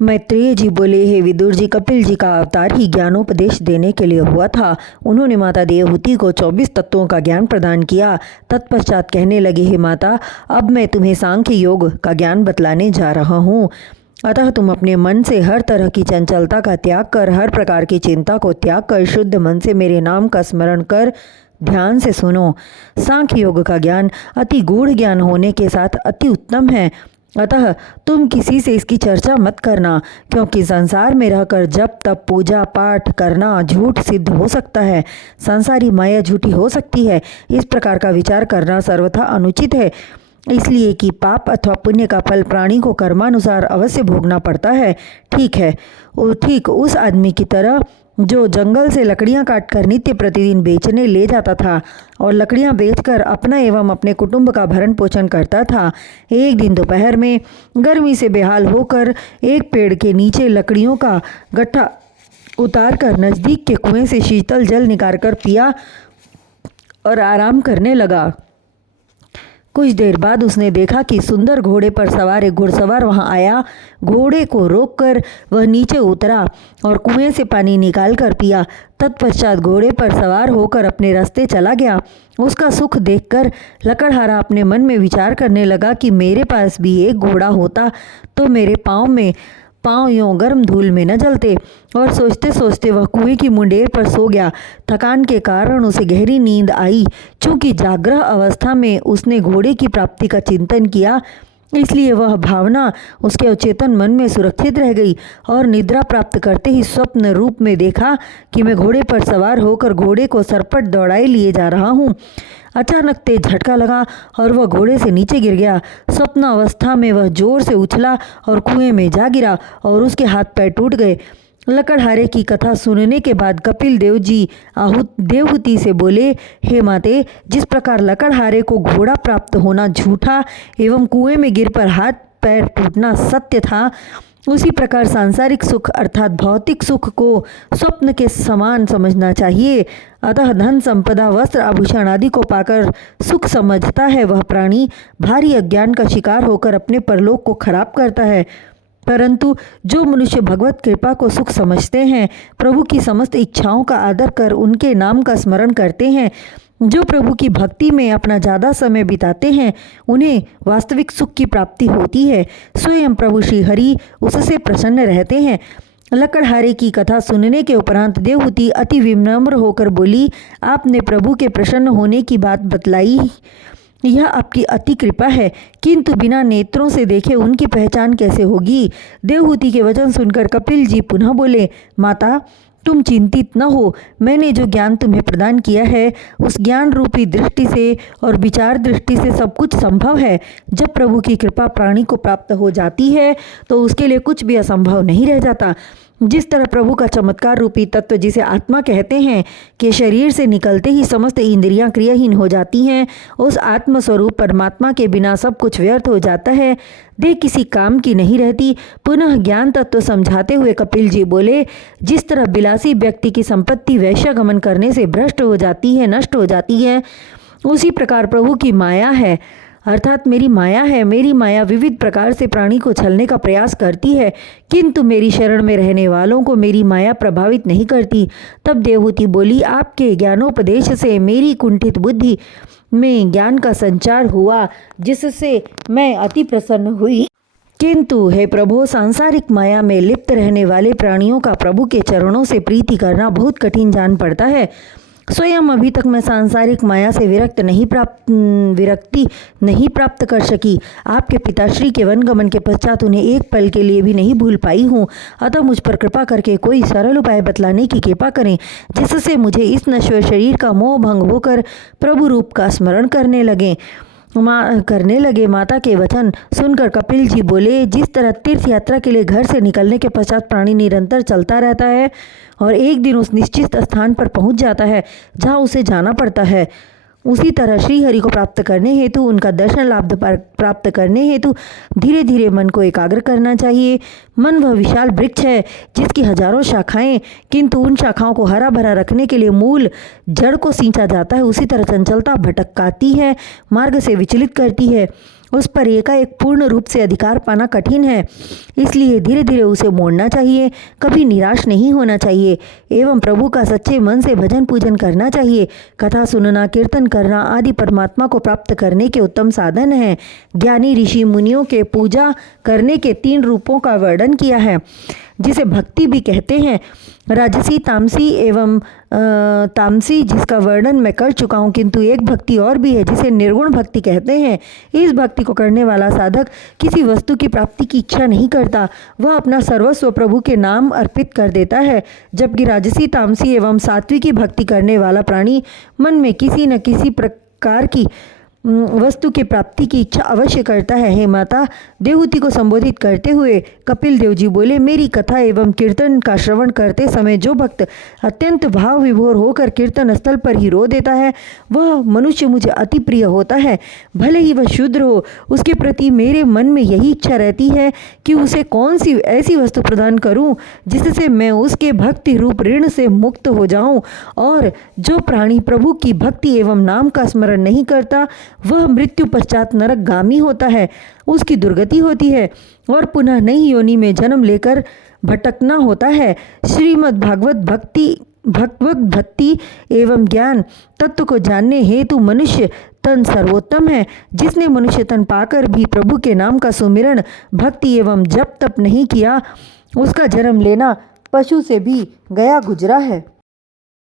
मैत्रेय जी बोले, हे विदुर जी, कपिल जी का अवतार ही ज्ञानोपदेश देने के लिए हुआ था। उन्होंने माता देवहूति को 24 तत्वों का ज्ञान प्रदान किया। तत्पश्चात कहने लगे, हे माता, अब मैं तुम्हें सांख्य योग का ज्ञान बतलाने जा रहा हूँ। अतः तुम अपने मन से हर तरह की चंचलता का त्याग कर, हर प्रकार की चिंता को त्याग कर शुद्ध मन से मेरे नाम का स्मरण कर ध्यान से सुनो। सांख्य योग का ज्ञान अति गूढ़ ज्ञान होने के साथ अति उत्तम है। अतः तुम किसी से इसकी चर्चा मत करना, क्योंकि संसार में रहकर जप तप पूजा पाठ करना झूठ सिद्ध हो सकता है। संसारी माया झूठी हो सकती है। इस प्रकार का विचार करना सर्वथा अनुचित है, इसलिए कि पाप अथवा पुण्य का फल प्राणी को कर्मानुसार अवश्य भोगना पड़ता है। ठीक उस आदमी की तरह जो जंगल से लकड़ियां काटकर नित्य प्रतिदिन बेचने ले जाता था और लकड़ियां बेचकर अपना एवं अपने कुटुंब का भरण पोषण करता था। एक दिन दोपहर में गर्मी से बेहाल होकर एक पेड़ के नीचे लकड़ियों का गट्ठा उतारकर नज़दीक के कुएं से शीतल जल निकालकर पिया और आराम करने लगा। कुछ देर बाद उसने देखा कि सुंदर घोड़े पर सवार एक घुड़सवार वहां आया। घोड़े को रोककर वह नीचे उतरा और कुएं से पानी निकालकर पिया। तत्पश्चात घोड़े पर सवार होकर अपने रास्ते चला गया। उसका सुख देखकर लकड़हारा अपने मन में विचार करने लगा कि मेरे पास भी एक घोड़ा होता तो मेरे पाँव यूं गर्म धूल में न जलते। और सोचते सोचते वह कुएं की मुंडेर पर सो गया। थकान के कारण उसे गहरी नींद आई। चूंकि जागृत अवस्था में उसने घोड़े की प्राप्ति का चिंतन किया, इसलिए वह भावना उसके अचेतन मन में सुरक्षित रह गई। और निद्रा प्राप्त करते ही स्वप्न रूप में देखा कि मैं घोड़े पर सवार होकर घोड़े को सरपट दौड़ाए लिए जा रहा हूँ। अचानक तेज झटका लगा और वह घोड़े से नीचे गिर गया। स्वप्न अवस्था में वह जोर से उछला और कुएं में जा गिरा और उसके हाथ पैर टूट गए। लकड़हारे की कथा सुनने के बाद कपिल देव जी देवहूति से बोले, हे माते, जिस प्रकार लकड़हारे को घोड़ा प्राप्त होना झूठा एवं कुएं में गिर पर हाथ पैर टूटना सत्य था, उसी प्रकार सांसारिक सुख अर्थात भौतिक सुख को स्वप्न के समान समझना चाहिए। अतः धन संपदा वस्त्र आभूषण आदि को पाकर सुख समझता है वह प्राणी भारी अज्ञान का शिकार होकर अपने परलोक को खराब करता है। परंतु जो मनुष्य भगवत कृपा को सुख समझते हैं, प्रभु की समस्त इच्छाओं का आदर कर उनके नाम का स्मरण करते हैं, जो प्रभु की भक्ति में अपना ज़्यादा समय बिताते हैं, उन्हें वास्तविक सुख की प्राप्ति होती है। स्वयं प्रभु श्री हरि उससे प्रसन्न रहते हैं। लकड़हारे की कथा सुनने के उपरांत देवहूति अति विनम्र होकर बोली, आपने प्रभु के प्रसन्न होने की बात बतलाई, यह आपकी अति कृपा है, किंतु बिना नेत्रों से देखे उनकी पहचान कैसे होगी। देवहूति के वचन सुनकर कपिल जी पुनः बोले, माता, तुम चिंतित न हो। मैंने जो ज्ञान तुम्हें प्रदान किया है, उस ज्ञान रूपी दृष्टि से और विचार दृष्टि से सब कुछ संभव है। जब प्रभु की कृपा प्राणी को प्राप्त हो जाती है तो उसके लिए कुछ भी असंभव नहीं रह जाता। जिस तरह प्रभु का चमत्कार रूपी तत्व, जिसे आत्मा कहते हैं, के शरीर से निकलते ही समस्त इंद्रियां क्रियाहीन हो जाती हैं, उस आत्मस्वरूप परमात्मा के बिना सब कुछ व्यर्थ हो जाता है, देह किसी काम की नहीं रहती। पुनः ज्ञान तत्व समझाते हुए कपिल जी बोले, जिस तरह विलासी व्यक्ति की संपत्ति वैश्यगमन करने से भ्रष्ट हो जाती है, नष्ट हो जाती है, उसी प्रकार प्रभु की माया है, अर्थात मेरी माया है। मेरी माया विविध प्रकार से प्राणी को छलने का प्रयास करती है, किंतु मेरी शरण में रहने वालों को मेरी माया प्रभावित नहीं करती। तब देवहूति बोली, आपके ज्ञानोपदेश से मेरी कुंठित बुद्धि में ज्ञान का संचार हुआ, जिससे मैं अति प्रसन्न हुई। किंतु हे प्रभु, सांसारिक माया में लिप्त रहने वाले प्राणियों का प्रभु के चरणों से प्रीति करना बहुत कठिन जान पड़ता है। स्वयं अभी तक मैं सांसारिक माया से विरक्ति नहीं प्राप्त कर सकी। आपके पिताश्री के वनगमन के पश्चात उन्हें एक पल के लिए भी नहीं भूल पाई हूँ। अतः मुझ पर कृपा करके कोई सरल उपाय बतलाने की कृपा करें, जिससे मुझे इस नश्वर शरीर का मोह भंग होकर प्रभु रूप का स्मरण करने लगे। माता के वचन सुनकर कपिल जी बोले, जिस तरह तीर्थ यात्रा के लिए घर से निकलने के पश्चात प्राणी निरंतर चलता रहता है और एक दिन उस निश्चित स्थान पर पहुंच जाता है जहां उसे जाना पड़ता है, उसी तरह श्री हरि को प्राप्त करने हेतु, उनका दर्शन लाभ प्राप्त करने हेतु धीरे धीरे मन को एकाग्र करना चाहिए। मन वह विशाल वृक्ष है जिसकी हजारों शाखाएं, किंतु उन शाखाओं को हरा भरा रखने के लिए मूल जड़ को सींचा जाता है। उसी तरह चंचलता भटकाती है, मार्ग से विचलित करती है। उस पर एकाएक पूर्ण रूप से अधिकार पाना कठिन है, इसलिए धीरे धीरे उसे मोड़ना चाहिए। कभी निराश नहीं होना चाहिए एवं प्रभु का सच्चे मन से भजन पूजन करना चाहिए। कथा सुनना, कीर्तन करना आदि परमात्मा को प्राप्त करने के उत्तम साधन हैं। ज्ञानी ऋषि मुनियों के पूजा करने के 3 रूपों का वर्णन किया है, जिसे भक्ति भी कहते हैं। राजसी, तामसी एवं तामसी, जिसका वर्णन मैं कर चुका हूँ, किंतु एक भक्ति और भी है जिसे निर्गुण भक्ति कहते हैं। इस भक्ति को करने वाला साधक किसी वस्तु की प्राप्ति की इच्छा नहीं करता, वह अपना सर्वस्व प्रभु के नाम अर्पित कर देता है। जबकि राजसी, तामसी एवं सात्विकी भक्ति करने वाला प्राणी मन में किसी न किसी प्रकार की वस्तु की प्राप्ति की इच्छा अवश्य करता है। हे माता, देवहूति को संबोधित करते हुए कपिल देव जी बोले, मेरी कथा एवं कीर्तन का श्रवण करते समय जो भक्त अत्यंत भाव विभोर होकर कीर्तन स्थल पर ही रो देता है, वह मनुष्य मुझे अति प्रिय होता है। भले ही वह शूद्र हो, उसके प्रति मेरे मन में यही इच्छा रहती है कि उसे कौन सी ऐसी वस्तु प्रदान करूं जिससे मैं उसके भक्ति रूप ऋण से मुक्त हो जाऊं। और जो प्राणी प्रभु की भक्ति एवं नाम का स्मरण नहीं करता, वह मृत्यु पश्चात नरकगामी होता है, उसकी दुर्गति होती है और पुनः नई योनि में जन्म लेकर भटकना होता है। श्रीमद् भगवत भक्ति एवं ज्ञान तत्व को जानने हेतु मनुष्य तन सर्वोत्तम है। जिसने मनुष्य तन पाकर भी प्रभु के नाम का सुमिरन, भक्ति एवं जप तप नहीं किया, उसका जन्म लेना पशु से भी गया गुजरा है।